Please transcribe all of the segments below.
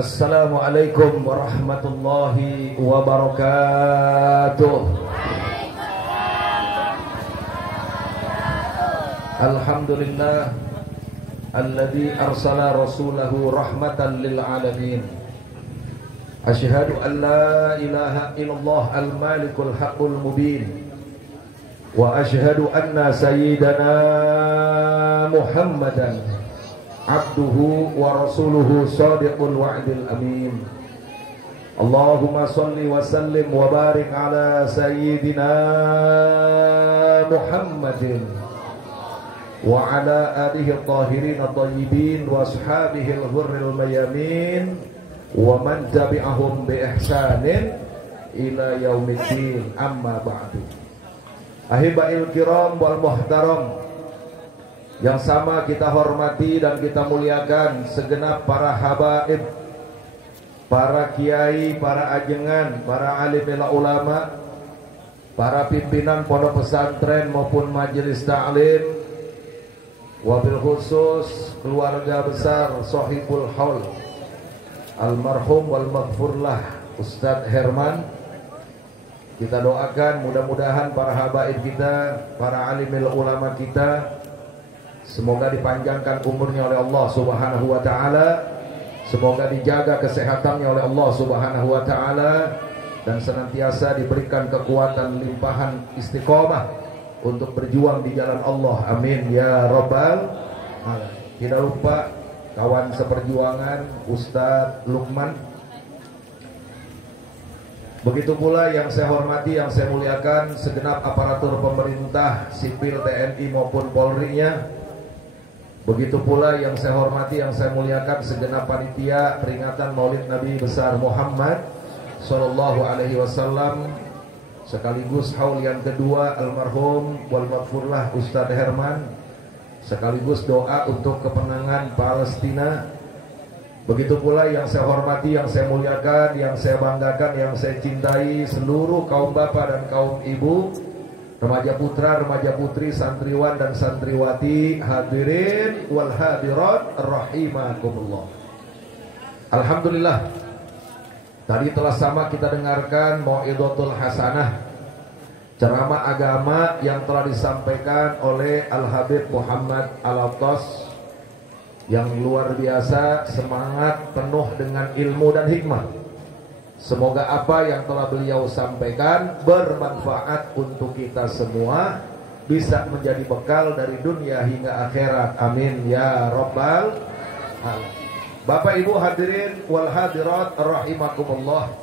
Assalamualaikum warahmatullahi wabarakatuh. Alhamdulillah alladzi arsala rasulahu rahmatan lil alamin. Asyhadu an la ilaha illallah al-malikul haqqul mubin. Wa asyhadu anna sayyidana Muhammadan abduhu wa rasuluhu shadiqul wa'dil amin. Allahumma salli wa sallim wa barik ala sayyidina Muhammadin wa ala alihi at-tahirin at-tayyibin wa ashabihi al-ghurril mayamin wa man tabi'ahum bi ihsanin ila yaumiddin, amma ba'du. Ahibail kiram wal muhtaram, yang sama kita hormati dan kita muliakan segenap para habaib, para kiai, para ajengan, para alim ulama, para pimpinan pondok pesantren maupun majelis ta'lim, wabil khusus keluarga besar Sohibul Haul almarhum wal maghfurlah Ustadz Herman. Kita doakan mudah-mudahan para habaib kita, para alim ulama kita, semoga dipanjangkan umurnya oleh Allah Subhanahu wa taala, semoga dijaga kesehatannya oleh Allah Subhanahu wa taala, dan senantiasa diberikan kekuatan limpahan istiqomah untuk berjuang di jalan Allah. Amin ya rabbal alamin. Tidak lupa kawan seperjuangan Ustadz Lukman. Begitu pula yang saya hormati, yang saya muliakan segenap aparatur pemerintah, sipil, TNI maupun Polri-nya. Begitu pula yang saya hormati, yang saya muliakan segenap panitia peringatan Maulid Nabi besar Muhammad sallallahu alaihi wasallam, sekaligus haul yang kedua almarhum wal maghfurlah Ustadz Herman, sekaligus doa untuk kemenangan Palestina. Begitu pula yang saya hormati, yang saya muliakan, yang saya banggakan, yang saya cintai seluruh kaum bapak dan kaum ibu, remaja putra, remaja putri, santriwan dan santriwati, hadirin wal hadirat rahimakumullah. Alhamdulillah, tadi telah sama kita dengarkan Mau'izatul Hasanah, ceramah agama yang telah disampaikan oleh Al-Habib Muhammad Al-Attas, yang luar biasa, semangat, penuh dengan ilmu dan hikmah. Semoga apa yang telah beliau sampaikan bermanfaat untuk kita semua, bisa menjadi bekal dari dunia hingga akhirat. Amin ya rabbal alamin. Bapak Ibu hadirin wal hadirat rahimakumullah.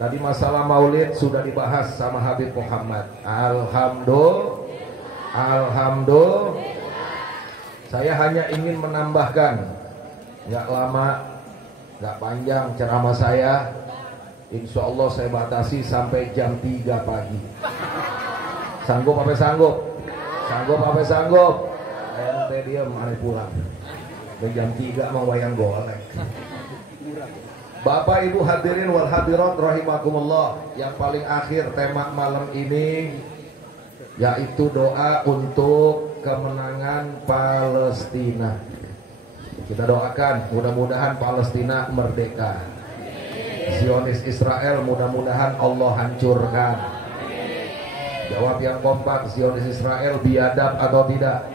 Tadi masalah maulid sudah dibahas sama Habib Muhammad. Alhamdulillah. Saya hanya ingin menambahkan, nggak lama, nggak panjang ceramah saya. Insya Allah saya batasi sampai jam 3 pagi. Sanggup apa sanggup? Sanggup apa sanggup? Ente diam, aneh pulang. Dan jam 3 mau wayang golek. Bapak Ibu hadirin wal hadirat rahimakumullah. Yang paling akhir tema malam ini yaitu doa untuk kemenangan Palestina. Kita doakan mudah-mudahan Palestina merdeka. Zionis Israel mudah-mudahan Allah hancurkan. Jawab yang kompak, Zionis Israel biadab atau tidak?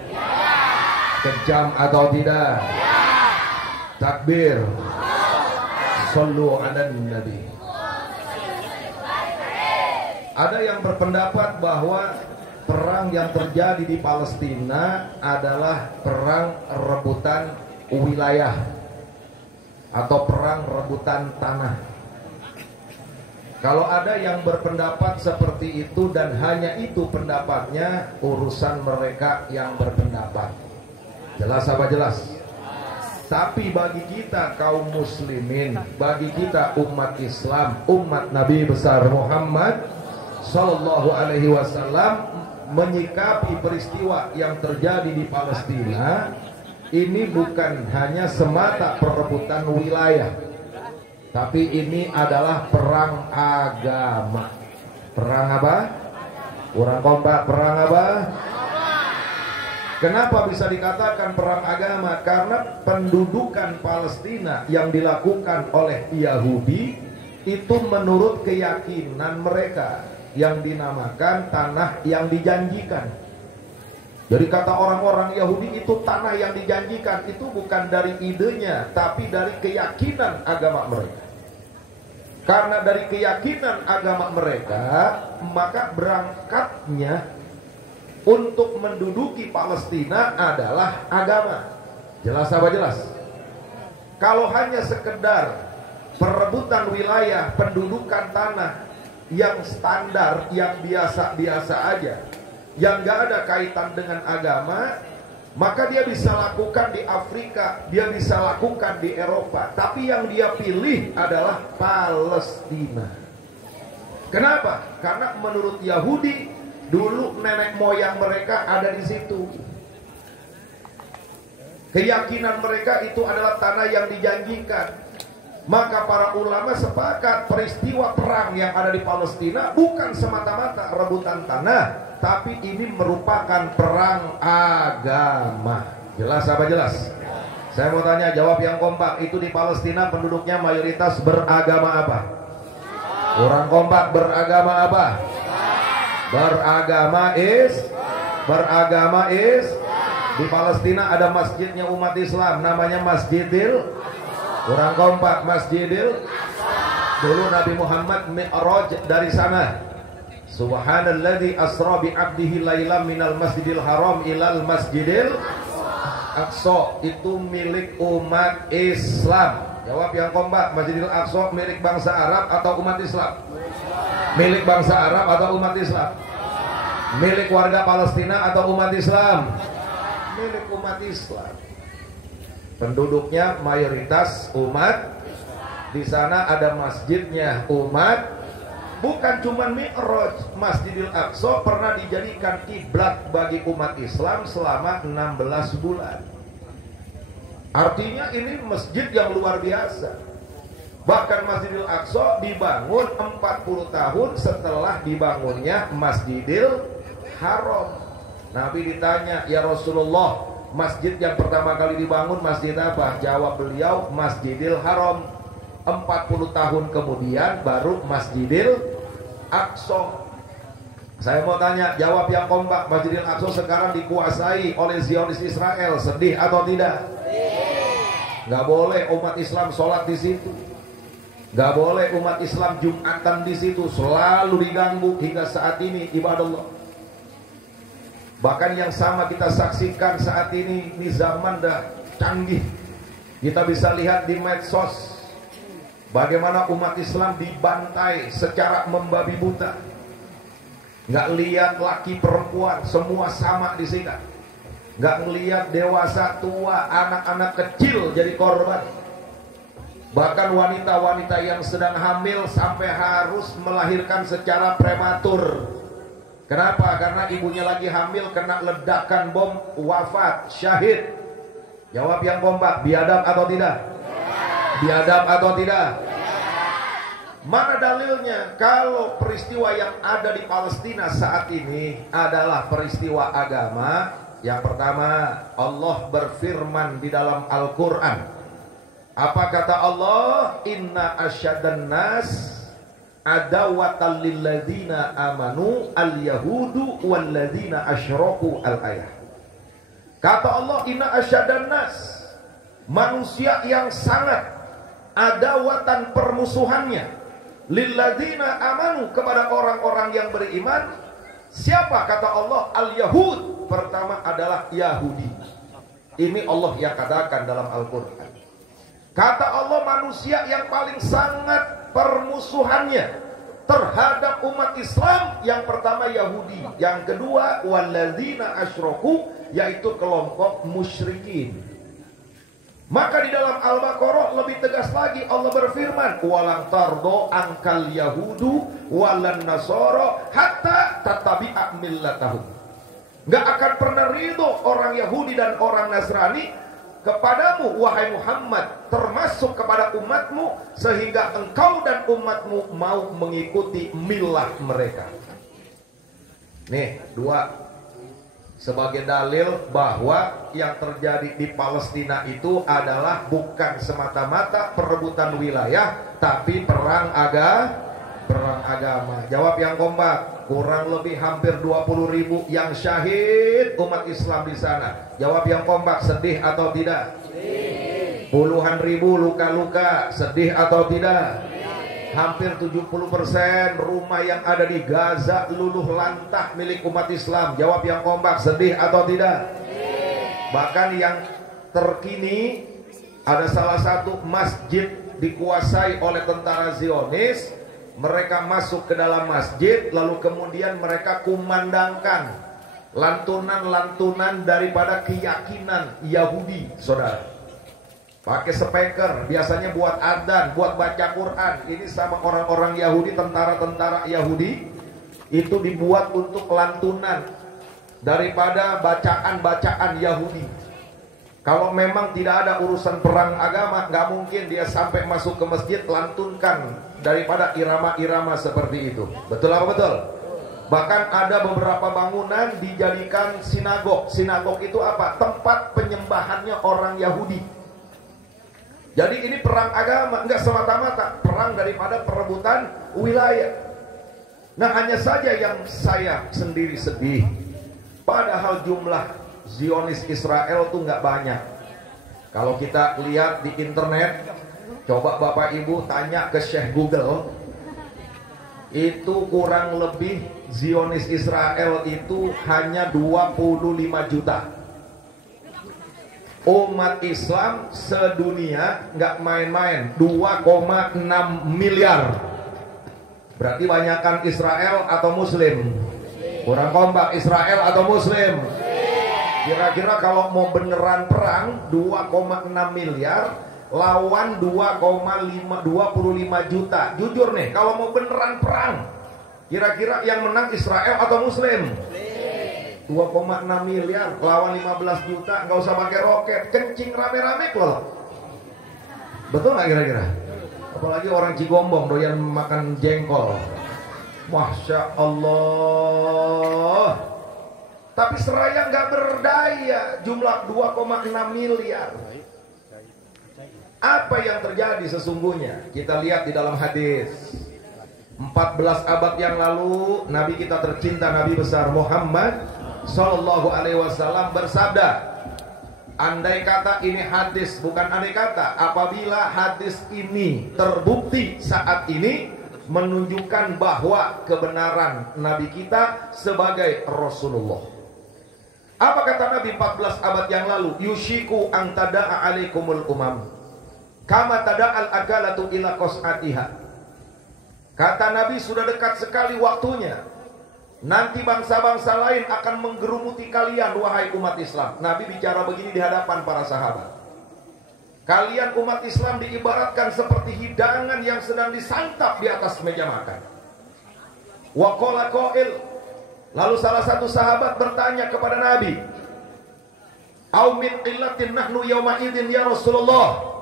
Kejam atau tidak? Takbir. Sallu ala nabi. Ada yang berpendapat bahwa perang yang terjadi di Palestina adalah perang rebutan wilayah atau perang rebutan tanah. Kalau ada yang berpendapat seperti itu dan hanya itu pendapatnya, urusan mereka yang berpendapat. Jelas apa jelas? Tapi bagi kita kaum muslimin, bagi kita umat Islam, umat Nabi besar Muhammad sallallahu alaihi wasallam, menyikapi peristiwa yang terjadi di Palestina ini bukan hanya semata perebutan wilayah, tapi ini adalah perang agama. Perang apa? Kurang kompak. Perang apa? Kenapa bisa dikatakan perang agama? Karena pendudukan Palestina yang dilakukan oleh Yahudi itu menurut keyakinan mereka yang dinamakan tanah yang dijanjikan. Jadi kata orang-orang Yahudi itu tanah yang dijanjikan itu bukan dari idenya, tapi dari keyakinan agama mereka. Karena dari keyakinan agama mereka, maka berangkatnya untuk menduduki Palestina adalah agama. Jelas apa jelas? Kalau hanya sekedar perebutan wilayah, pendudukan tanah yang standar, yang biasa-biasa aja, yang gak ada kaitan dengan agama, maka dia bisa lakukan di Afrika, dia bisa lakukan di Eropa. Tapi yang dia pilih adalah Palestina. Kenapa? Karena menurut Yahudi dulu nenek moyang mereka ada di situ. Keyakinan mereka itu adalah tanah yang dijanjikan. Maka para ulama sepakat peristiwa perang yang ada di Palestina bukan semata-mata rebutan tanah, tapi ini merupakan perang agama. Jelas apa jelas? Saya mau tanya, jawab yang kompak. Itu di Palestina penduduknya mayoritas beragama apa? Orang kompak beragama apa? Beragama is di Palestina ada masjidnya umat Islam, namanya Masjidil, orang kompak, Masjidil. Dulu Nabi Muhammad mi'raj dari sana. Subhanalladzi asra bi 'abdihi lailam minal masjidil haram ilal masjidil aqsa. Itu milik umat Islam. Jawab yang kompak, Masjidil Aqsa milik bangsa Arab atau umat Islam? Milik bangsa Arab atau umat Islam? Milik warga Palestina atau umat Islam? Milik umat Islam. Penduduknya mayoritas umat. Di sana ada masjidnya umat. Bukan cuma mi'raj, Masjidil Aqsa pernah dijadikan kiblat bagi umat Islam selama 16 bulan. Artinya ini masjid yang luar biasa. Bahkan Masjidil Aqsa dibangun 40 tahun setelah dibangunnya Masjidil Haram. Nabi ditanya, ya Rasulullah, masjid yang pertama kali dibangun masjid apa? Jawab beliau, Masjidil Haram. 40 tahun kemudian baru Masjidil Aqsa. Saya mau tanya, jawab yang kompak, Masjidil Aqsa sekarang dikuasai oleh Zionis Israel. Sedih atau tidak? Gak boleh umat Islam sholat di situ. Gak boleh umat Islam Jumatan di situ. Selalu diganggu hingga saat ini, ibadah Allah. Bahkan yang sama kita saksikan saat ini zaman dah canggih. Kita bisa lihat di medsos bagaimana umat Islam dibantai secara membabi buta. Gak lihat laki perempuan, semua sama di sini. Gak ngelihat dewasa tua, anak-anak kecil jadi korban. Bahkan wanita-wanita yang sedang hamil sampai harus melahirkan secara prematur. Kenapa? Karena ibunya lagi hamil, kena ledakan bom, wafat, syahid. Jawab yang kompak, biadab atau tidak? Biadab atau tidak? Mana dalilnya? Kalau peristiwa yang ada di Palestina saat ini adalah peristiwa agama. Yang pertama, Allah berfirman di dalam Al-Quran. Apa kata Allah? Inna asyadan nas adawatan lilladzina amanu al-yahudu walladzina asyraku al-ayah. Kata Allah, inna asyadan nas, manusia yang sangat adawatan permusuhannya lilladzina amanu, kepada orang-orang yang beriman. Siapa? Kata Allah, al-yahud. Pertama adalah Yahudi. Ini Allah yang katakan dalam Al-Quran. Kata Allah, manusia yang paling sangat permusuhannya terhadap umat Islam, yang pertama Yahudi, yang kedua walladzina asyraku, yaitu kelompok musyrikin. Maka di dalam Al-Baqarah lebih tegas lagi Allah berfirman, walang tardo angkal yahudu walan nasoro hatta tatabi'a millatahum. Gak akan pernah ridho orang Yahudi dan orang Nasrani kepadamu wahai Muhammad, termasuk kepada umatmu, sehingga engkau dan umatmu mau mengikuti milah mereka. Nih, dua. sebagai dalil bahwa yang terjadi di Palestina itu adalah bukan semata-mata perebutan wilayah, tapi perang agama. Jawab yang kompak. Kurang lebih hampir 20.000 yang syahid umat Islam di sana. Jawab yang kompak, sedih atau tidak? Sedih. Puluhan ribu luka-luka, sedih atau tidak? Hampir 70% rumah yang ada di Gaza luluh lantah milik umat Islam. Jawab yang kompak, sedih atau tidak? Bahkan yang terkini, ada salah satu masjid dikuasai oleh tentara Zionis. Mereka masuk ke dalam masjid, lalu kemudian mereka kumandangkan lantunan-lantunan daripada keyakinan Yahudi, saudara. Pakai speaker, biasanya buat adzan, buat baca Quran. Ini sama orang-orang Yahudi, tentara-tentara Yahudi. Itu dibuat untuk lantunan daripada bacaan-bacaan Yahudi. Kalau memang tidak ada urusan perang agama, nggak mungkin dia sampai masuk ke masjid lantunkan daripada irama-irama seperti itu. Betul apa betul? Bahkan ada beberapa bangunan dijadikan sinagog. Sinagog itu apa? Tempat penyembahannya orang Yahudi. Jadi ini perang agama, enggak semata-mata perang daripada perebutan wilayah. Nah, hanya saja yang saya sendiri sedih, padahal jumlah Zionis Israel tuh nggak banyak. Kalau kita lihat di internet, coba Bapak Ibu tanya ke Syekh Google, itu kurang lebih Zionis Israel itu hanya 25 juta. Umat Islam sedunia nggak main-main, 2,6 miliar. Berarti banyakkan Israel atau Muslim? Kurang kompak, Israel atau Muslim? Kira-kira kalau mau beneran perang 2,6 miliar lawan 25 juta. Jujur nih, kalau mau beneran perang, kira-kira yang menang Israel atau Muslim? 2,6 miliar lawan 15 juta, nggak usah pakai roket, kencing rame-rame loh. Betul nggak kira-kira? Apalagi orang Cigombong doyan makan jengkol. Masya Allah. Tapi seraya nggak berdaya, jumlah 2,6 miliar. Apa yang terjadi sesungguhnya? Kita lihat di dalam hadis. 14 abad yang lalu, Nabi kita tercinta, Nabi besar Muhammad Sallallahu Alaihi Wasallam bersabda, andai kata ini hadis, bukan andai kata, apabila hadis ini terbukti saat ini menunjukkan bahwa kebenaran Nabi kita sebagai Rasulullah. Apa kata Nabi 14 abad yang lalu? Yushiku ang tada'a alaikumul umam kama tada'al agalatu ila qas'atiha. Kata Nabi, sudah dekat sekali waktunya nanti bangsa-bangsa lain akan menggerumuti kalian, wahai umat Islam. Nabi bicara begini di hadapan para sahabat. Kalian umat Islam diibaratkan seperti hidangan yang sedang disantap di atas meja makan. Wa qala qail. Lalu salah satu sahabat bertanya kepada Nabi, "Au min qillatin nahnu yauma idzin ya Rasulullah?"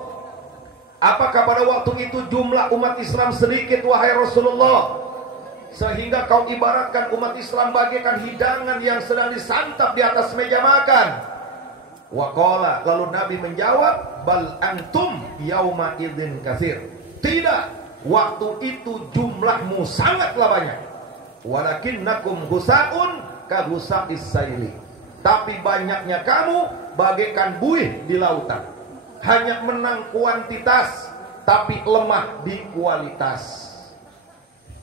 Apakah pada waktu itu jumlah umat Islam sedikit, wahai Rasulullah, sehingga kau ibaratkan umat Islam bagaikan hidangan yang sedang disantap di atas meja makan? Waqala, lalu Nabi menjawab, bal antum yauma idzin katsir. Tidak, waktu itu jumlahmu sangatlah banyak. Walakinnakum gusaun ka gusa'is saili. Tapi banyaknya kamu bagaikan buih di lautan. Hanya menang kuantitas tapi lemah di kualitas.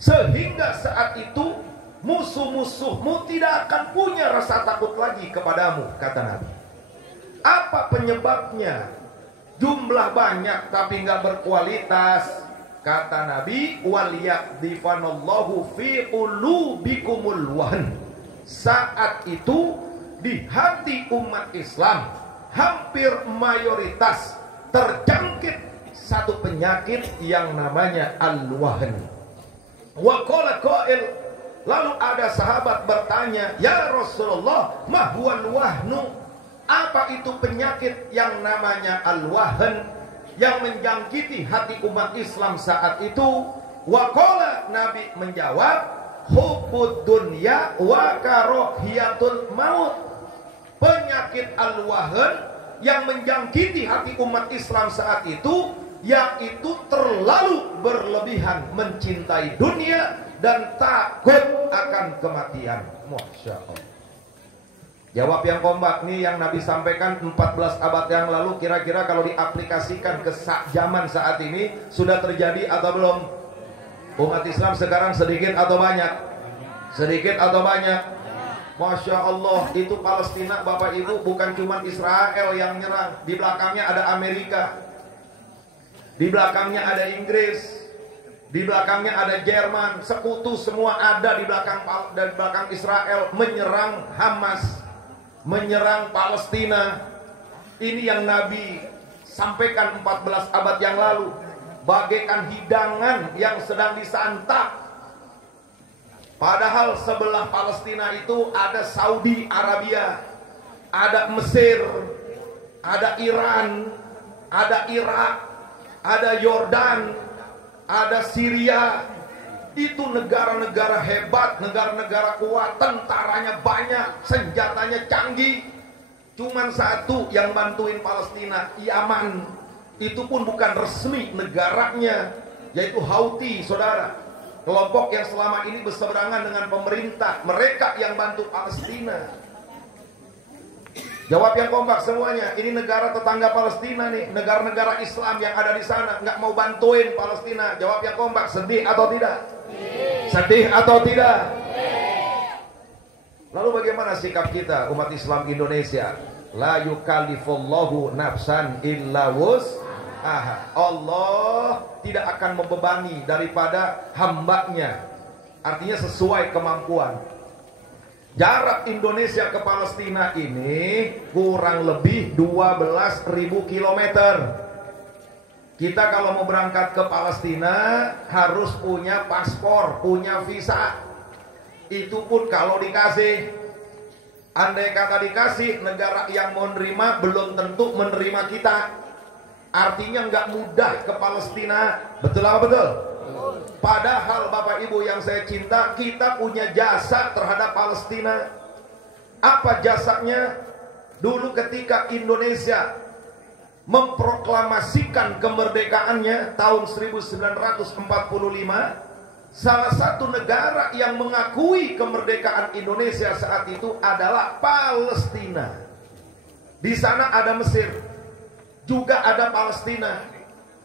Sehingga saat itu musuh-musuhmu tidak akan punya rasa takut lagi kepadamu, kata Nabi. Apa penyebabnya? Jumlah banyak tapi nggak berkualitas. Kata Nabi, waliyakdifanallahu fi qulubikumul wahn. Saat itu di hati umat Islam hampir mayoritas terjangkit satu penyakit yang namanya al-wahn. Wa qala qail, lalu ada sahabat bertanya, "Ya Rasulullah, ma huwal wahnu?" Apa itu penyakit yang namanya al-wahn yang menjangkiti hati umat Islam saat itu? Wa qala, Nabi menjawab, hubbud dunya wa karahiyatul maut. penyakit al-wahan yang menjangkiti hati umat Islam saat itu, yaitu terlalu berlebihan mencintai dunia dan takut akan kematian. Masya Allah. Jawab yang kompak nih yang Nabi sampaikan 14 abad yang lalu, kira-kira kalau diaplikasikan ke zaman saat ini sudah terjadi atau belum? Umat Islam sekarang sedikit atau banyak? Sedikit atau banyak? Masya Allah, itu Palestina Bapak Ibu bukan cuma Israel yang nyerang. Di belakangnya ada Amerika, di belakangnya ada Inggris, di belakangnya ada Jerman. Sekutu semua ada di belakang Israel menyerang Hamas, menyerang Palestina. Ini yang Nabi sampaikan 14 abad yang lalu, bagaikan hidangan yang sedang disantap. Padahal sebelah Palestina itu ada Saudi Arabia, ada Mesir, ada Iran, ada Irak, ada Yordan, ada Syria. Itu negara-negara hebat, negara-negara kuat, tentaranya banyak, senjatanya canggih. Cuman satu yang bantuin Palestina, Yaman. Itu pun bukan resmi negaranya, yaitu Houthi, saudara. Kelompok yang selama ini berseberangan dengan pemerintah, mereka yang bantu Palestina. Jawab yang kompak semuanya. Ini negara tetangga Palestina nih, negara-negara Islam yang ada di sana nggak mau bantuin Palestina. Jawab yang kompak, sedih atau tidak? Sedih atau tidak? Lalu bagaimana sikap kita umat Islam Indonesia? La yukallifullahu nafsan illa wus'aha. Allah tidak akan membebani daripada hambanya, artinya sesuai kemampuan. Jarak Indonesia ke Palestina ini kurang lebih 12.000 kilometer. Kita kalau mau berangkat ke Palestina harus punya paspor, punya visa. Itu pun kalau dikasih. Andai kata dikasih, negara yang mau menerima belum tentu menerima kita. Artinya nggak mudah ke Palestina. Betul apa betul? Padahal Bapak Ibu yang saya cinta, kita punya jasa terhadap Palestina. Apa jasanya? Dulu ketika Indonesia memproklamasikan kemerdekaannya tahun 1945, salah satu negara yang mengakui kemerdekaan Indonesia saat itu adalah Palestina. Di sana ada Mesir, juga ada Palestina.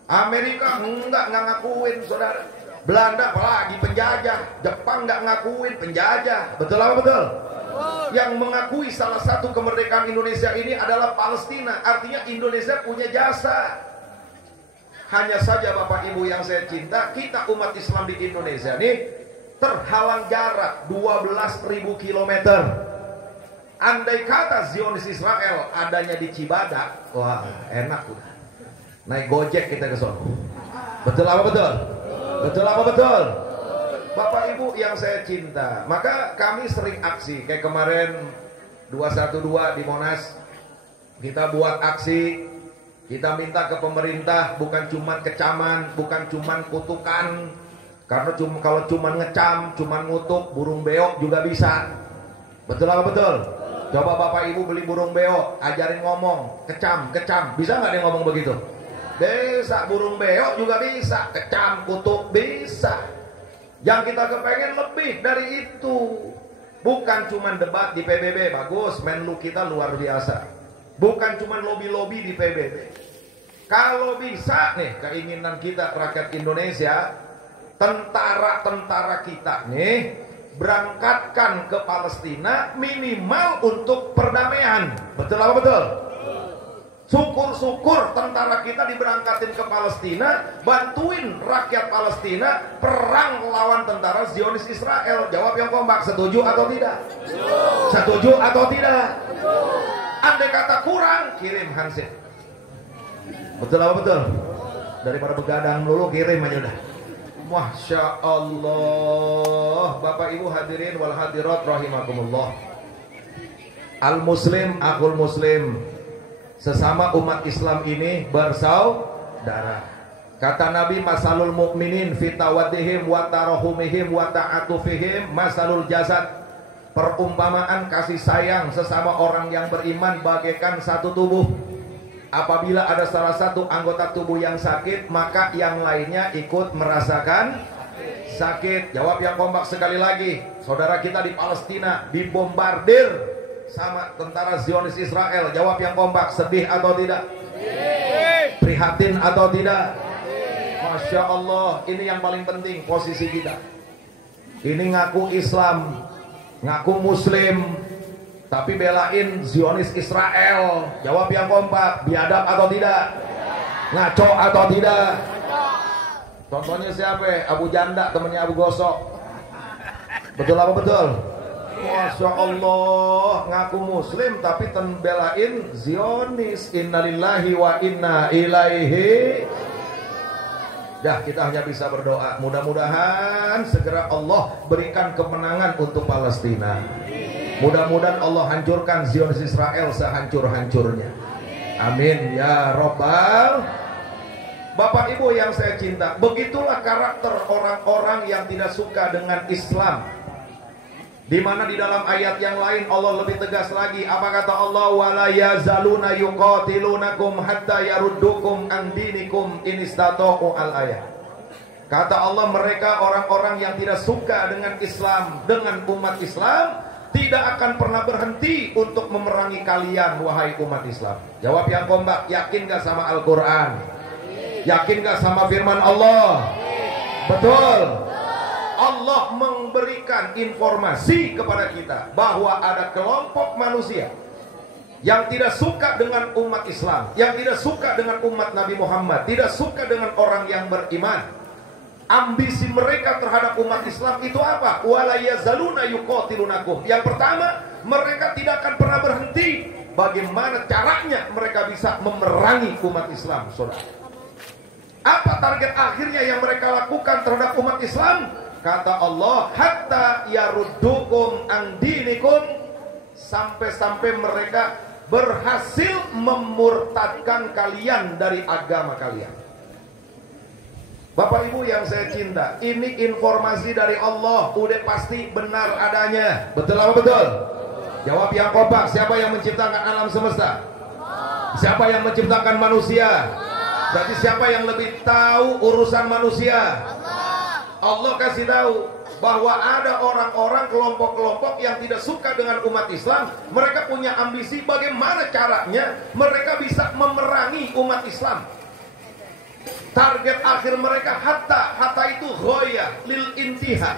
Amerika nggak ngakuin, saudara. Belanda apalagi penjajah. Jepang nggak ngakuin, penjajah. Betul apa betul? Yang mengakui salah satu kemerdekaan Indonesia ini adalah Palestina. Artinya Indonesia punya jasa. Hanya saja Bapak Ibu yang saya cinta, kita umat Islam di Indonesia ini terhalang jarak 12.000 kilometer. Andai kata Zionis Israel adanya di Cibadak, wah enak udah. Naik Gojek kita ke sana. Betul apa betul? Betul apa betul? Bapak Ibu yang saya cinta, maka kami sering aksi. Kayak kemarin 212 di Monas, kita buat aksi. Kita minta ke pemerintah bukan cuma kecaman, bukan cuma kutukan. Karena kalau cuma ngecam, cuma ngutuk, burung beok juga bisa. Betul apa betul? Coba Bapak Ibu beli burung beok, ajarin ngomong, kecam, kecam. Bisa nggak dia ngomong begitu? Bisa. Burung beok juga bisa, kecam, kutuk, bisa. Yang kita kepengen lebih dari itu. Bukan cuma debat di PBB, bagus, Menlu kita luar biasa. Bukan cuma lobby-lobby di PBB. Kalau bisa nih, keinginan kita rakyat Indonesia, tentara-tentara kita nih berangkatkan ke Palestina minimal untuk perdamaian. Betul apa betul? Syukur-syukur tentara kita diberangkatin ke Palestina, bantuin rakyat Palestina perang lawan tentara Zionis Israel. Jawab yang kompak, setuju atau tidak? Setuju atau tidak? Andai kata kurang, kirim handset. Betul apa betul? Daripada begadang melulu, kirim aja udah. Masya Allah. Bapak Ibu hadirin wal hadirat rahimakumullah. Al muslim akul muslim, sesama umat Islam ini bersaudara. Kata Nabi, masalul mu'minin fi tawaddihim wa tarahumihim wa ta'atufihim masalul jasad. Perumpamaan kasih sayang sesama orang yang beriman bagaikan satu tubuh. Apabila ada salah satu anggota tubuh yang sakit, maka yang lainnya ikut merasakan sakit. Jawab yang kompak sekali lagi. Saudara kita di Palestina dibombardir sama tentara Zionis Israel. Jawab yang kompak, sedih atau tidak? Prihatin atau tidak? Masya Allah, ini yang paling penting posisi kita. Ini ngaku Islam, ngaku Muslim, tapi belain Zionis Israel. Jawab yang kompak, biadab atau tidak? Ngaco atau tidak? Contohnya siapa? Abu Janda, temannya Abu Gosok. Betul apa betul? Masya Allah, ngaku Muslim tapi belain Zionis. Innalillahi wa inna ilaihi. Dah, kita hanya bisa berdoa, mudah-mudahan segera Allah berikan kemenangan untuk Palestina. Mudah-mudahan Allah hancurkan Zionis Israel sehancur-hancurnya. Amin ya Rabbal. Bapak Ibu yang saya cinta, begitulah karakter orang-orang yang tidak suka dengan Islam. Di mana di dalam ayat yang lain Allah lebih tegas lagi. Apa kata Allah? Wala yazaluna yuqatilunakum hatta yaruddukum an dinikum in istata'u al-ayat. Kata Allah, mereka orang-orang yang tidak suka dengan Islam, dengan umat Islam, tidak akan pernah berhenti untuk memerangi kalian, wahai umat Islam. Jawab yang kompak, yakin gak sama Al-Quran? Yakin gak sama firman Allah? Betul. Allah memberikan informasi kepada kita bahwa ada kelompok manusia yang tidak suka dengan umat Islam, yang tidak suka dengan umat Nabi Muhammad, tidak suka dengan orang yang beriman. Ambisi mereka terhadap umat Islam itu apa? Wala yazaluna yuqatilunakum. Yang pertama, mereka tidak akan pernah berhenti. Bagaimana caranya mereka bisa memerangi umat Islam, saudara? Apa target akhirnya yang mereka lakukan terhadap umat Islam? Kata Allah, hatta yaruddukum an dinikum, sampai-sampai mereka berhasil memurtadkan kalian dari agama kalian. Bapak Ibu yang saya cinta, ini informasi dari Allah, udah pasti benar adanya. Betul apa betul? Jawab yang kompak, siapa yang menciptakan alam semesta? Siapa yang menciptakan manusia? Berarti siapa yang lebih tahu urusan manusia? Allah kasih tahu bahwa ada orang-orang, kelompok-kelompok yang tidak suka dengan umat Islam. Mereka punya ambisi bagaimana caranya mereka bisa memerangi umat Islam. Target akhir mereka hatta itu ghoya lil intiha.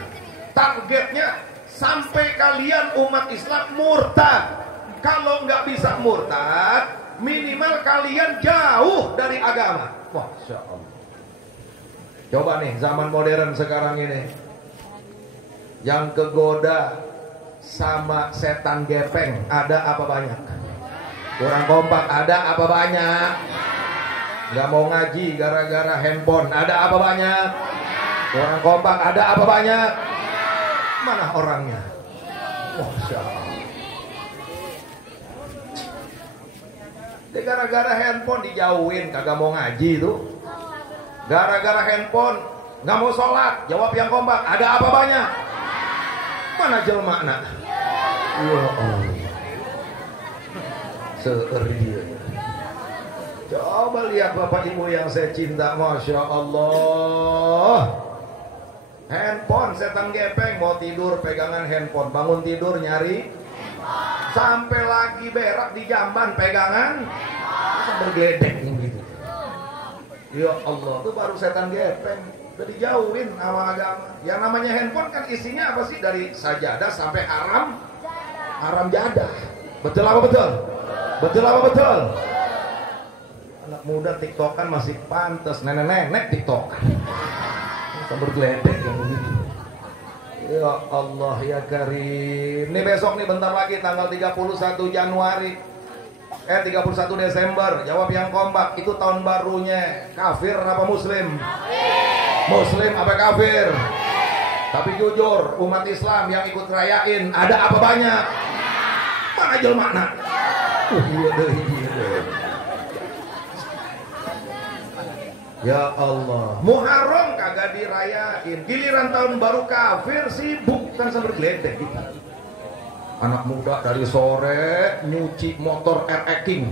Targetnya sampai kalian umat Islam murtad. Kalau nggak bisa murtad, minimal kalian jauh dari agama. Masya Allah. Coba nih zaman modern sekarang ini, yang kegoda sama setan gepeng ada apa banyak? Kurang kompak ada apa banyak? Gak mau ngaji gara-gara handphone ada apa banyak? Kurang kompak ada apa banyak? Mana orangnya? Masya Allah. Dia gara-gara handphone dijauhin, kagak mau ngaji tuh. Gara-gara handphone nggak mau sholat. Jawab yang kompak, ada apa banyak? Mana jelmakna? Ya Allah, seria. Coba lihat Bapak Ibu yang saya cinta, Masya Allah. Handphone setan gepeng, mau tidur pegangan handphone, bangun tidur nyari handphone. Sampai lagi berak di jamban pegangan, masa bergedek gitu. Ya Allah, itu baru setan gepeng. Udah dijauhin sama agama. Yang namanya handphone kan isinya apa sih? Dari sajadah sampai haram jadah. Betul apa betul? Betul apa betul? Anak muda tiktokan masih pantas, nenek-nenek tiktokan. Sambil geledek yang begitu. Ya Allah ya Karim. Ini besok nih bentar lagi tanggal 31 Januari. 31 Desember. Jawab yang kompak, itu tahun barunya kafir apa muslim? Kafir. Muslim apa kafir? Kafir. Tapi jujur, umat Islam yang ikut rayain ada apa banyak? Mana jelmakna? Iya deh. Ya Allah, Muharram kagak dirayain, giliran tahun baru kafir sibuk kan sambil geledek kita. Anak muda dari sore nyuci motor RX King.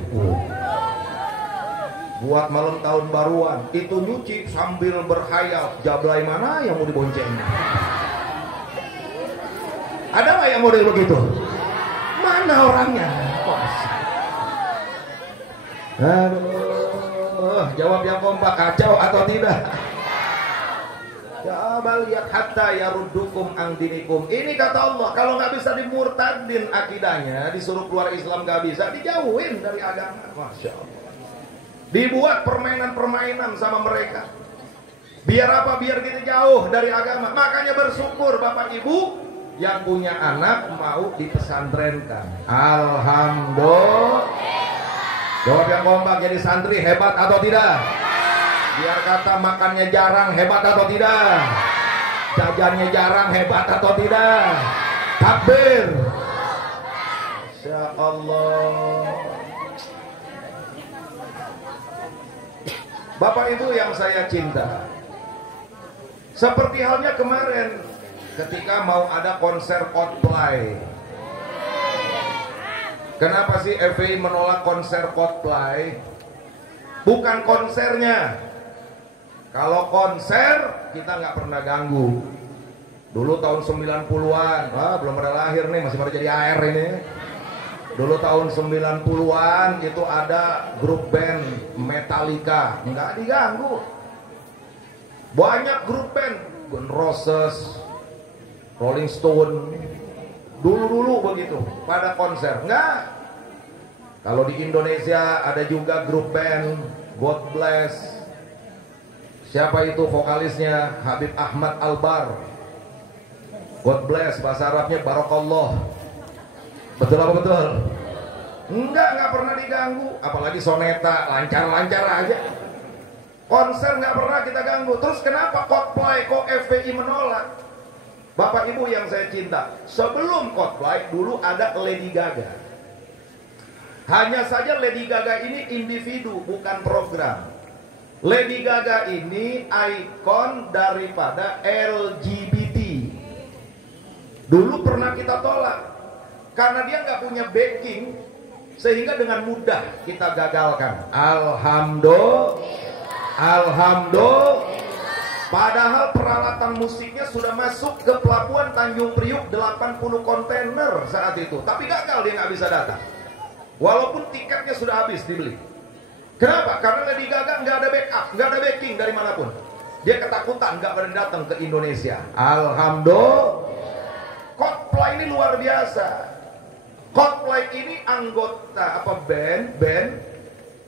Buat malam tahun baruan, itu nyuci sambil berhayal, jablay mana yang mau dibonceng? Ada nggak yang model begitu? Mana orangnya? Aduh, jawab yang kompak, kacau atau tidak? Coba lihat hatta yaruddukum ang dinikum. Ini kata Allah, kalau nggak bisa dimurtadin akidahnya, disuruh keluar Islam nggak bisa, dijauhin dari agama. Masya Allah. Dibuat permainan-permainan sama mereka. Biar apa? Biar kita jauh dari agama. Makanya bersyukur Bapak Ibu yang punya anak mau dipesantrenkan. Alhamdulillah. Jawab yang kompak, jadi santri hebat atau tidak? Biar kata makannya jarang, hebat atau tidak? Jajannya jarang, hebat atau tidak? Takbir. Masya Allah. Bapak Ibu yang saya cinta, seperti halnya kemarin ketika mau ada konser Coldplay. Kenapa sih FPI menolak konser Coldplay? Bukan konsernya. Kalau konser kita nggak pernah ganggu. Dulu tahun 90-an, belum ada lahir nih, masih baru jadi AR ini. Dulu tahun 90-an itu ada grup band Metallica, nggak diganggu. Banyak grup band, Guns N' Roses, Rolling Stone, dulu begitu pada konser. Nggak. Kalau di Indonesia ada juga grup band God Bless. Siapa itu vokalisnya? Habib Ahmad Albar. God Bless, bahasa Arabnya Barakallah. Betul apa betul? Enggak pernah diganggu. Apalagi soneta, lancar-lancar aja. Konser nggak pernah kita ganggu. Terus kenapa Coldplay kok FPI menolak? Bapak Ibu yang saya cinta, sebelum Coldplay dulu ada Lady Gaga. Hanya saja Lady Gaga ini individu, bukan program. Lady Gaga ini ikon daripada LGBT. Dulu pernah kita tolak karena dia nggak punya backing, sehingga dengan mudah kita gagalkan. Alhamdulillah. Padahal peralatan musiknya sudah masuk ke pelabuhan Tanjung Priuk 80 kontainer saat itu, tapi gagal, dia nggak bisa datang. Walaupun tiketnya sudah habis dibeli. Kenapa? Karena Lady Gaga nggak ada backup, nggak ada backing dari manapun. Dia ketakutan nggak berani datang ke Indonesia. Alhamdulillah. Coldplay ini luar biasa. Coldplay ini anggota band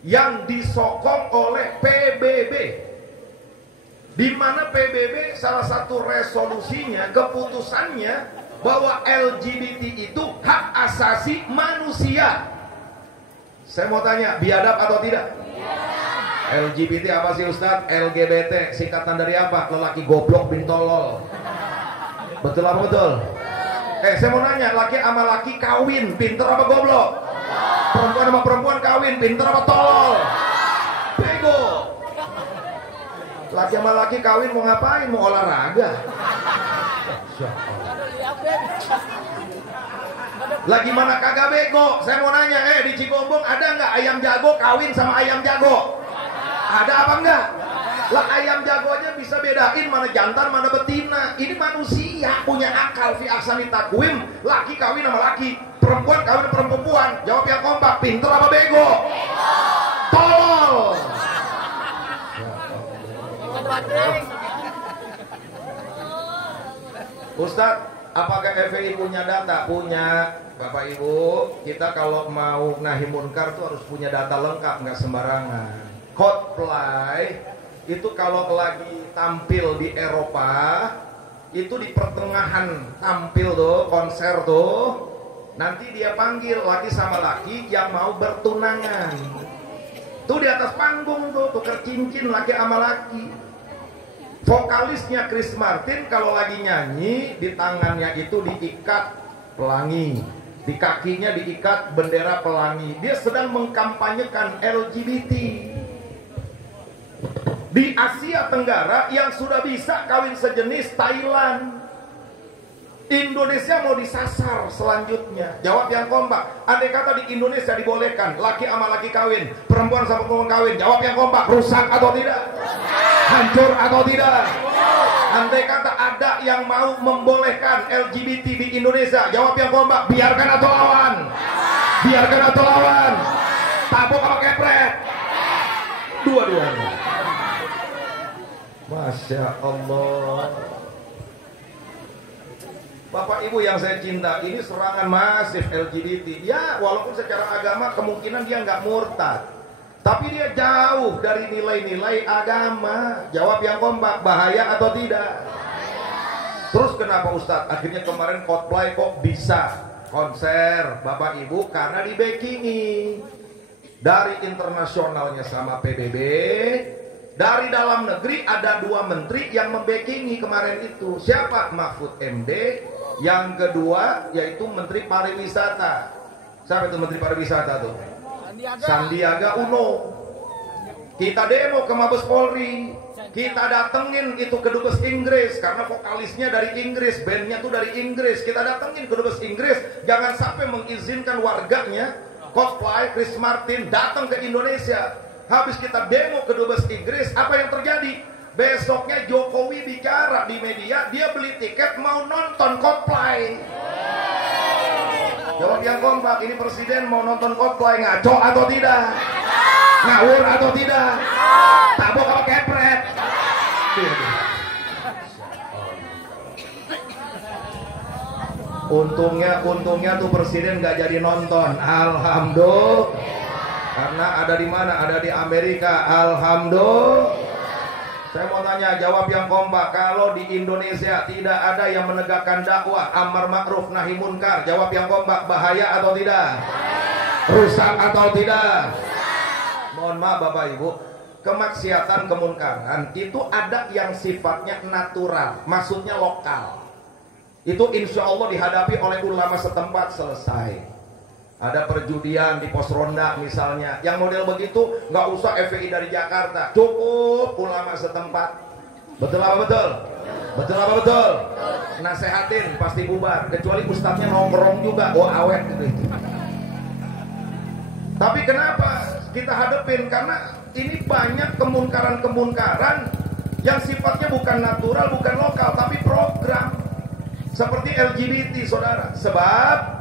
yang disokong oleh PBB. Di mana PBB salah satu resolusinya, keputusannya bahwa LGBT itu hak asasi manusia. Saya mau tanya, biadab atau tidak? LGBT apa sih Ustadz? LGBT singkatan dari apa? Lelaki goblok bin tolol. Betul apa betul? Saya mau nanya, laki sama laki kawin, pinter apa goblok? Perempuan sama perempuan kawin, pinter apa tolol? Bego. Laki sama laki kawin mau ngapain? Mau olahraga. Lagi mana kagak bego? Saya mau nanya, di Cigombong ada nggak ayam jago kawin sama ayam jago? Ada apa enggak? Lah ayam jagonya bisa bedain mana jantan mana betina. Ini manusia punya akal fi ahsani taqwim. Laki kawin sama laki, perempuan kawin sama perempuan. Jawab yang kompak, pinter apa bego? Tolol. Ustadz, apakah FPI punya data? Punya. Bapak Ibu, kita kalau mau nahi munkar tuh harus punya data lengkap, nggak sembarangan. Coldplay itu kalau lagi tampil di Eropa, itu di pertengahan tampil tuh, konser tuh, nanti dia panggil laki sama laki yang mau bertunangan. Tuh di atas panggung tuh, tuker cincin laki sama laki. Vokalisnya Chris Martin kalau lagi nyanyi, di tangannya itu diikat pelangi, di kakinya diikat bendera pelangi. Dia sedang mengkampanyekan LGBT. Di Asia Tenggara yang sudah bisa kawin sejenis Thailand. Indonesia mau disasar selanjutnya. Jawab yang kompak. Andai kata di Indonesia dibolehkan laki sama laki kawin, perempuan sama perempuan kawin, jawab yang kompak. Rusak atau tidak? Hancur atau tidak? Andai kata ada yang mau membolehkan LGBT di Indonesia, jawab yang kompak. Biarkan atau lawan? Biarkan atau lawan? Tabok apa kepret? Dua-duanya. Masya Allah. Bapak Ibu yang saya cinta, ini serangan masif LGBT. Ya, walaupun secara agama kemungkinan dia nggak murtad, tapi dia jauh dari nilai-nilai agama. Jawab yang kompak, bahaya atau tidak? Terus kenapa Ustadz? Akhirnya kemarin Coldplay kok bisa konser, Bapak Ibu, karena di backingi dari internasionalnya sama PBB. Dari dalam negeri ada 2 menteri yang membackingi kemarin itu. Siapa? Mahfud MD. Yang kedua yaitu Menteri Pariwisata. Siapa itu Menteri Pariwisata tuh? Sandiaga Uno. Kita demo ke Mabes Polri. Kita datengin itu ke Dubes Inggris, karena vokalisnya dari Inggris, bandnya tuh dari Inggris. Kita datengin ke Dubes Inggris. Jangan sampai mengizinkan warganya Coldplay, Chris Martin datang ke Indonesia. Habis kita demo ke Dubes Inggris, apa yang terjadi? Besoknya Jokowi bicara di media, dia beli tiket mau nonton Coldplay. Jawab yang kompak, ini presiden mau nonton Coldplay, ngaco atau tidak? Ngawur atau tidak? Tabok apa kepret? Untungnya tuh presiden gak jadi nonton. Alhamdulillah. Karena ada di mana? Ada di Amerika. Alhamdulillah. Saya mau tanya, jawab yang kompak. Kalau di Indonesia tidak ada yang menegakkan dakwah amar ma'ruf nahi munkar, jawab yang kompak, bahaya atau tidak? Rusak atau tidak? Mohon maaf Bapak Ibu, kemaksiatan kemunkaran itu ada yang sifatnya natural, maksudnya lokal. Itu insya Allah dihadapi oleh ulama setempat, selesai. Ada perjudian di pos ronda misalnya, yang model begitu nggak usah FPI dari Jakarta, cukup ulama setempat. Betul apa betul? Betul apa betul? Nasehatin pasti bubar, kecuali ustadznya nongkrong juga, awet gitu. Tapi kenapa kita hadepin? Karena ini banyak kemunkaran-kemunkaran yang sifatnya bukan natural, bukan lokal, tapi program. Seperti LGBT, saudara. Sebab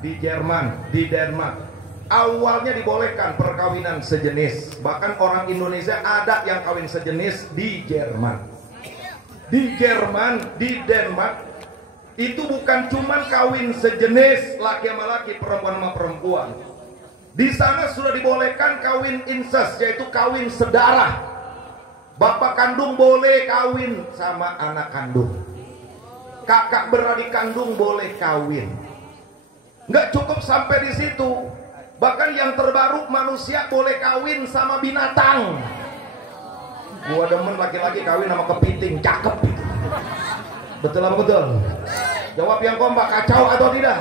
di Jerman, di Denmark, awalnya dibolehkan perkawinan sejenis. Bahkan orang Indonesia ada yang kawin sejenis di Jerman. Di Jerman, di Denmark, itu bukan cuman kawin sejenis laki sama laki, perempuan sama perempuan. Di sana sudah dibolehkan kawin incest, yaitu kawin sedarah. Bapak kandung boleh kawin sama anak kandung. Kakak beradik kandung boleh kawin. Nggak cukup sampai di situ. Bahkan yang terbaru, manusia boleh kawin sama binatang. Gua demen laki-laki kawin sama kepiting, cakep gitu. Betul apa betul? Jawab yang kompak, kacau atau tidak?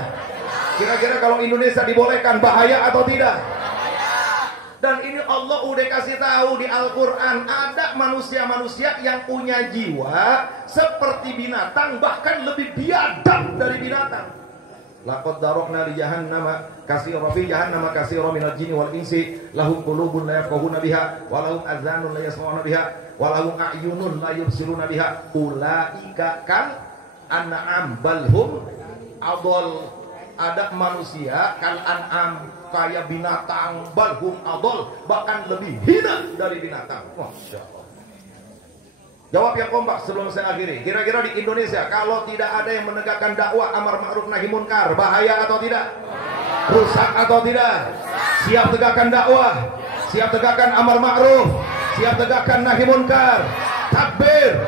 Kira-kira kalau Indonesia dibolehkan, bahaya atau tidak? Dan ini Allah udah kasih tahu di Al-Quran, ada manusia-manusia yang punya jiwa seperti binatang, bahkan lebih biadab dari binatang. Laqad darokna li jahannama katsiran fi jahannama katsiran minal jinni wal insi lahum qulubun la yafqahuna biha wa lahum adhanun la yasma'una biha wa lahum a'yunun la yubsiruna biha ulaika kal an'am bal hum adall. Ada manusia kal an'am, kayak binatang, bal hum adall, bahkan lebih hina dari binatang. Masya Allah. Jawab yang kompak sebelum saya akhiri. Kira-kira di Indonesia kalau tidak ada yang menegakkan dakwah amar ma'ruf nahi munkar, bahaya atau tidak? Rusak atau tidak? Siap tegakkan dakwah, siap tegakkan amar ma'ruf, siap tegakkan nahi munkar. Takbir.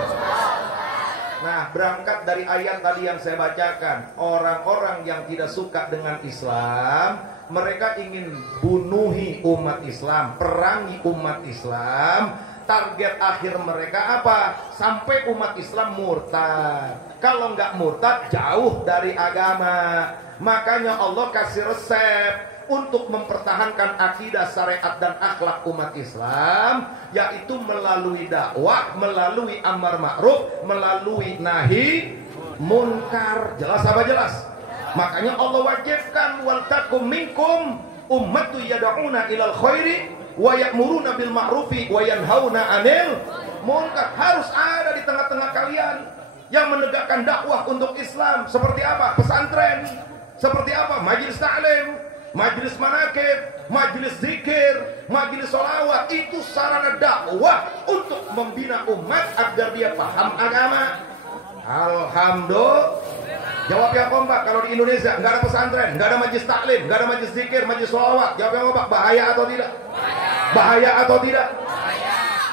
Nah, berangkat dari ayat tadi yang saya bacakan, orang-orang yang tidak suka dengan Islam, mereka ingin bunuhi umat Islam, perangi umat Islam. Target akhir mereka apa? Sampai umat Islam murtad. Kalau nggak murtad, jauh dari agama. Makanya Allah kasih resep untuk mempertahankan akidah, syariat dan akhlak umat Islam, yaitu melalui dakwah, melalui amar ma'ruf, melalui nahi munkar. Jelas apa jelas? Makanya Allah wajibkan wal takum minkum ummatu yad'una ilal khairi wa ya'muruna bil ma'rufi wa yanhauna 'anil munkar. Harus ada di tengah-tengah kalian yang menegakkan dakwah untuk Islam. Seperti apa? Pesantren. Seperti apa? Majelis taklim, majelis manakib, majelis zikir, majelis sholawat. Itu sarana dakwah untuk membina umat agar dia paham agama. Alhamdulillah. Jawab yang kompak. Kalau di Indonesia nggak ada pesantren, nggak ada majelis taklim, nggak ada majelis zikir, majelis sholawat. Jawab yang kompak. Bahaya atau tidak? Bahaya atau tidak?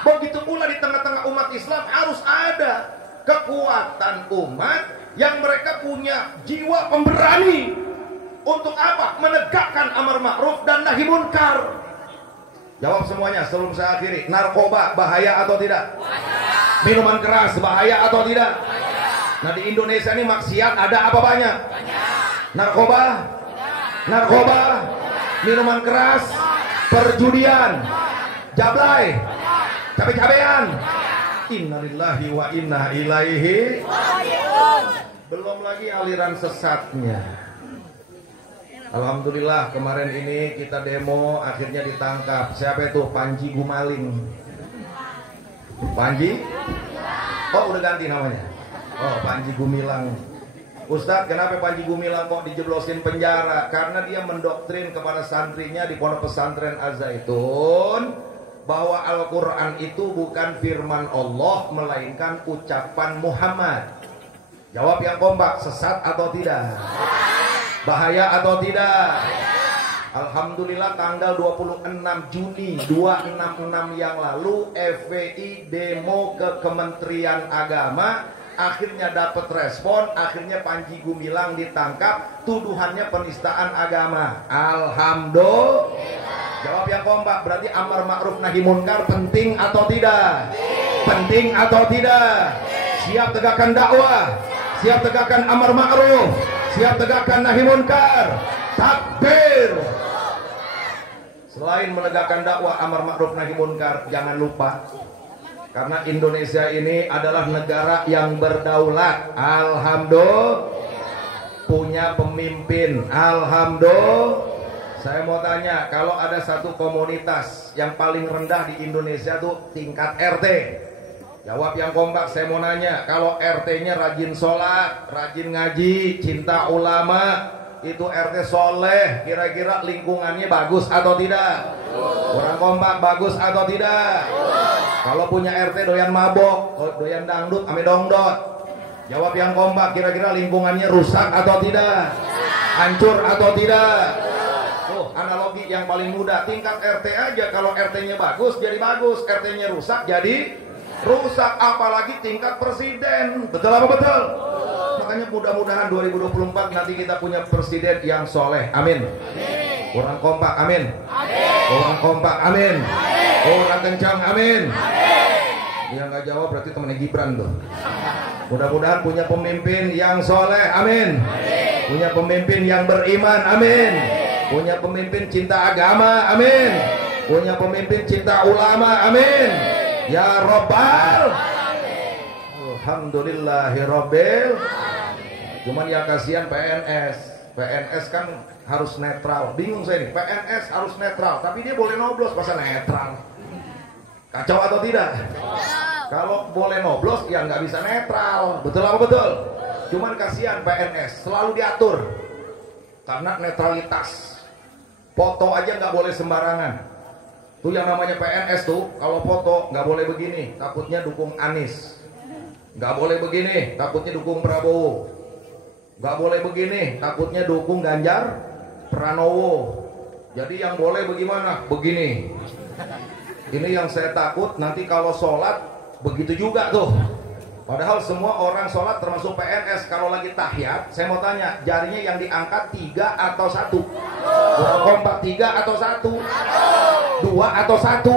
Begitu pula di tengah-tengah umat Islam harus ada kekuatan umat yang mereka punya jiwa pemberani. Untuk apa? Menegakkan amar ma'ruf dan nahi munkar. Jawab semuanya sebelum saya akhiri. Narkoba bahaya atau tidak? Bahaya. Minuman keras bahaya atau tidak? Bahaya. Nah di Indonesia ini maksiat ada apa banyak? Banyak. Narkoba? Banyak. Narkoba? Banyak. Minuman keras? Banyak. Perjudian? Banyak. Jablay? Cabe-cabean? Innalillahi wa inna ilaihi raji'un. Belum lagi aliran sesatnya. Alhamdulillah kemarin ini kita demo akhirnya ditangkap. Siapa itu? Panji Gumaling. Panji? Oh udah ganti namanya. Oh Panji Gumilang. Ustadz kenapa Panji Gumilang kok dijeblosin penjara? Karena dia mendoktrin kepada santrinya di pondok pesantren Az-Zaitun bahwa Al-Quran itu bukan firman Allah melainkan ucapan Muhammad. Jawab yang kompak, sesat atau tidak? Bahaya atau tidak? Alhamdulillah tanggal 26 Juni 266 yang lalu FPI demo ke Kementerian Agama. Akhirnya dapat respon, akhirnya Panji Gumilang ditangkap, tuduhannya penistaan agama. Alhamdulillah. Jawab yang kompak, berarti amar ma'ruf nahi munkar penting atau tidak? Penting atau tidak? Siap tegakkan dakwah, siap tegakkan amar ma'ruf, siap tegakkan nahi munkar. Takbir. Selain menegakkan dakwah amar ma'ruf nahi munkar, jangan lupa karena Indonesia ini adalah negara yang berdaulat. Alhamdulillah. Punya pemimpin. Alhamdulillah. Saya mau tanya, kalau ada satu komunitas yang paling rendah di Indonesia tuh tingkat RT. Jawab yang kompak, saya mau nanya, kalau RT-nya rajin sholat, rajin ngaji, cinta ulama, itu RT soleh, kira-kira lingkungannya bagus atau tidak? Orang kompak, bagus atau tidak? Kalau punya RT doyan mabok, doyan dangdut, ame dongdot. Jawab yang kompak, kira-kira lingkungannya rusak atau tidak? Hancur atau tidak? Analogi yang paling mudah, tingkat RT aja kalau RT-nya bagus jadi bagus, RT-nya rusak jadi rusak, apalagi tingkat presiden. Betul apa betul? Makanya mudah-mudahan 2024 nanti kita punya presiden yang soleh. Amin. Orang kompak, amin. Orang kompak, amin. Orang kencang, amin. Dia nggak jawab berarti temennya Gibran tuh. Mudah-mudahan punya pemimpin yang soleh, amin. Punya pemimpin yang beriman, amin. Punya pemimpin cinta agama, amin. Punya pemimpin cinta ulama, amin. Ya Rabbal. Alhamdulillahirabbil. Cuman ya kasihan PNS. PNS kan harus netral. Bingung saya nih, PNS harus netral, tapi dia boleh noblos, masa netral? Kacau atau tidak? Kalau boleh noblos ya nggak bisa netral. Betul apa betul? Cuman kasihan PNS selalu diatur karena netralitas. Foto aja nggak boleh sembarangan. Tuh yang namanya PNS tuh kalau foto nggak boleh begini, takutnya dukung Anies. Nggak boleh begini, takutnya dukung Prabowo. Nggak boleh begini, takutnya dukung Ganjar Pranowo. Jadi yang boleh bagaimana? Begini. Ini yang saya takut nanti kalau sholat begitu juga tuh. Padahal semua orang sholat termasuk PNS. Kalau lagi tahiyat, saya mau tanya, jarinya yang diangkat 3 atau 1? Orang kompak 3 atau 1? 2 atau 1?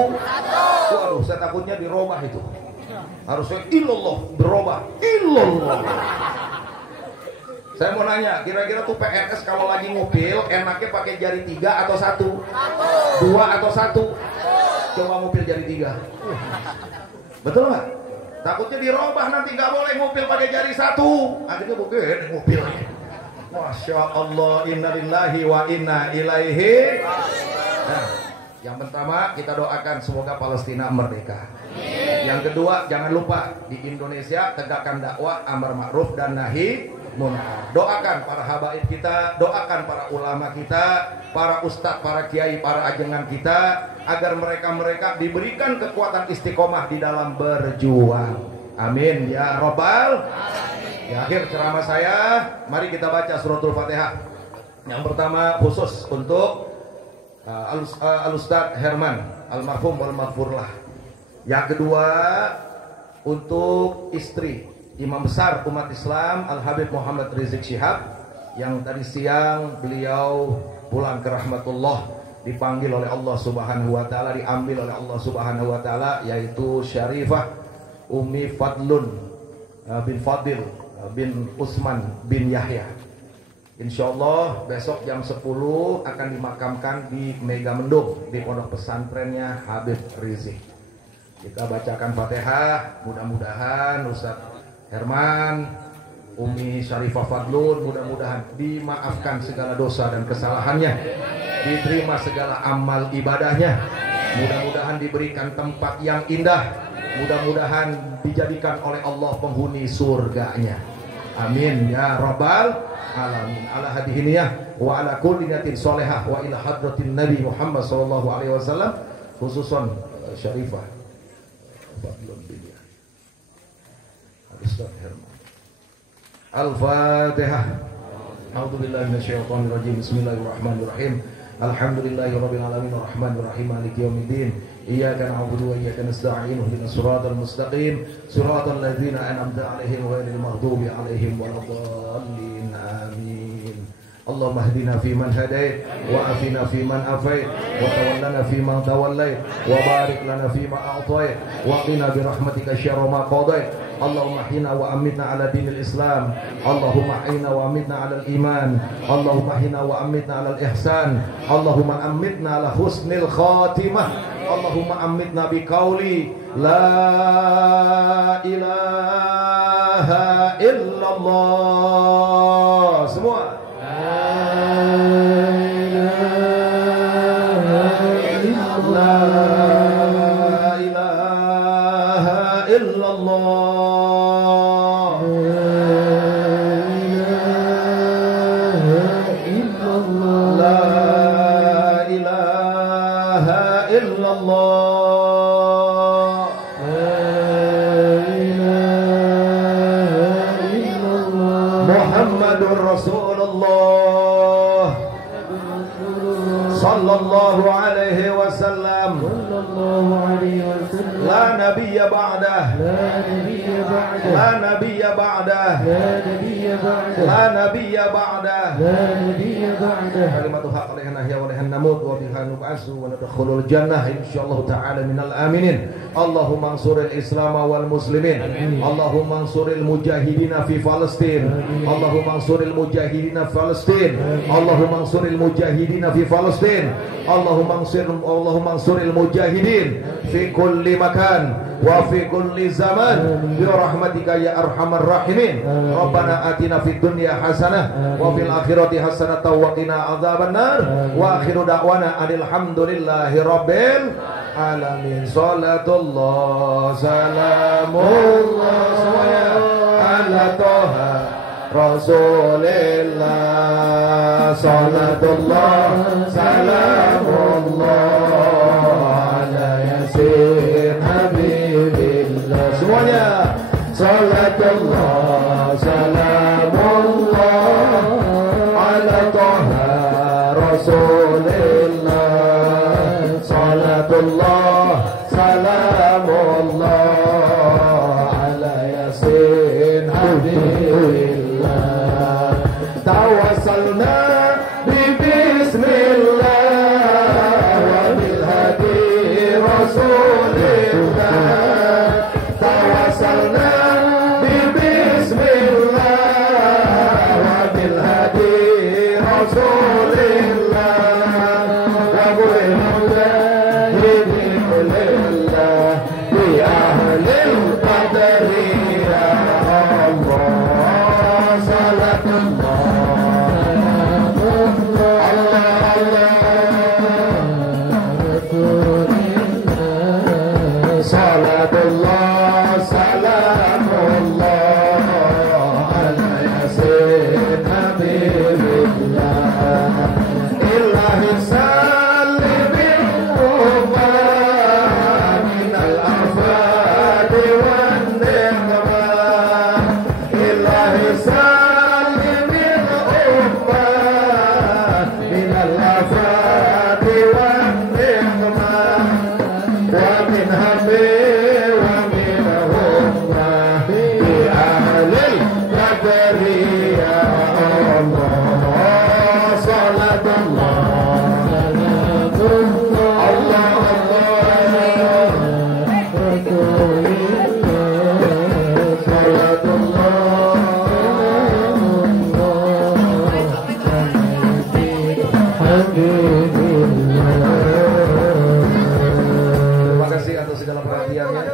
Waduh, saya takutnya dirobah itu. Harusnya illallah, berubah illallah. Saya mau nanya, kira-kira tuh PNS kalau lagi ngupil enaknya pakai jari 3 atau 1? 2 atau 1? Coba ngupil jari 3. Betul nggak? Takutnya dirobah nanti, nggak boleh ngupil pakai jari satu. Akhirnya begini ngupil. Masya Allah, innalillahi wa inna ilaihi. Nah, yang pertama kita doakan semoga Palestina merdeka. Yang kedua, jangan lupa di Indonesia tegakkan dakwah amar ma'ruf dan nahi munkar. Doakan para habaib kita, doakan para ulama kita, para ustadz, para kiai, para ajengan kita, agar mereka diberikan kekuatan istiqomah di dalam berjuang. Amin ya robbal alamin. Di akhir ceramah saya, mari kita baca suratul Fatihah. Yang pertama khusus untuk Al-Ustadz Herman almarhum wal maghfurlah. Yang kedua untuk istri Imam besar umat Islam Al-Habib Muhammad Rizik Syihab, yang tadi siang beliau pulang ke rahmatullah, dipanggil oleh Allah Subhanahu wa taala, diambil oleh Allah Subhanahu wa taala, yaitu Syarifah Umi Fadlun bin Fadil bin Usman bin Yahya. Insyaallah besok jam 10 akan dimakamkan di Megamendung di pondok pesantrennya Habib Rizik. Kita bacakan Fatihah, mudah-mudahan Ustaz Herman, Umi Syarifah Fadlun mudah-mudahan dimaafkan segala dosa dan kesalahannya, diterima segala amal ibadahnya, mudah-mudahan diberikan tempat yang indah, mudah-mudahan dijadikan oleh Allah penghuni surganya. Amin ya rabbal alamin. Ala hadhihi niyah wa ala kulli niyatin sholihah wa ila hadratin Nabi Muhammad sallallahu alaihi wasallam, khususan Syarifah Fadlun bin Yahya. Ustaz Herman. Al-Fatihah. A'udzubillahi minasyaitonir rajim. Bismillahirrahmanirrahim. Alhamdulillahirabbil alamin arrahmanir rahim maliki yaumiddin. Iyyaka na'budu wa iyyaka nasta'in ihdinas siratal mustaqim siratal ladzina an'amta 'alaihim ghairil maghdubi 'alaihim waladdallin. Amin. Allahumma hdina fiman hadait wa afina fiman afait wa tawallana fiman tawallait wa barik lana fima a'tait wa qina bi rahmatika syarra ma qadait. Allahumma hina wa amitna ala dinil Islam, Allahumma hina wa amitna ala iman, Allahumma hina wa amitna ala ihsan, Allahumma amitna ala husnil khatimah, Allahumma amitna bi qauli la ilaha illallah. Semua la ilaha illallah. Sallallahu alaihi wasallam. La nabiyya ba'dah. La nabiyya ba'dah. La nabiyya ba'dah. Kalimatu haqq alaiha nahya wa alaiha namut wa biha nub'asu wa nadkhulul jannah insyaallah ta'ala minal aminin. Allahumma ansuril Islam wal muslimin. Allahumma ansuril mujahidina fi Palestin. Allahumma ansuril mujahidina fi Palestin. Allahumma ansuril mujahidina fi Palestin. Allahumma ansuril mujahidin fi kulli makan wa fi kulli zaman bi rahmatika ya arhamar rahimin. Rabbana atina fid dunya hasanah wa fil akhirati hasanah wa qina adzabannar. Wa akhiru da'wana alhamdulillahi rabbil alamin. Salatullah salamullah ala toha Rasulillah. Salatullah salamullah ala yasin habibillah. Semuanya salatullah salamullah ala toha Rasulillah. Salatullah salamullah ala yasin habibillah. Tawassalna bi bismillah wa bil hadi Rasulillah. Tawassalna bi bismillah wa bil hadi Rasulillah. Wa bi mujahidin lillah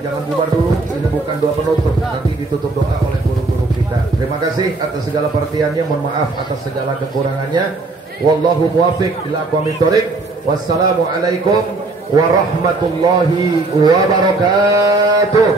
jangan bubar dulu. Ini bukan doa penutup, nanti ditutup doa oleh guru-guru kita. Terima kasih atas segala perhatiannya, mohon maaf atas segala kekurangannya. Wallahu muwaffiq ila aqwamit thoriq. Wassalamualaikum warahmatullahi wabarakatuh.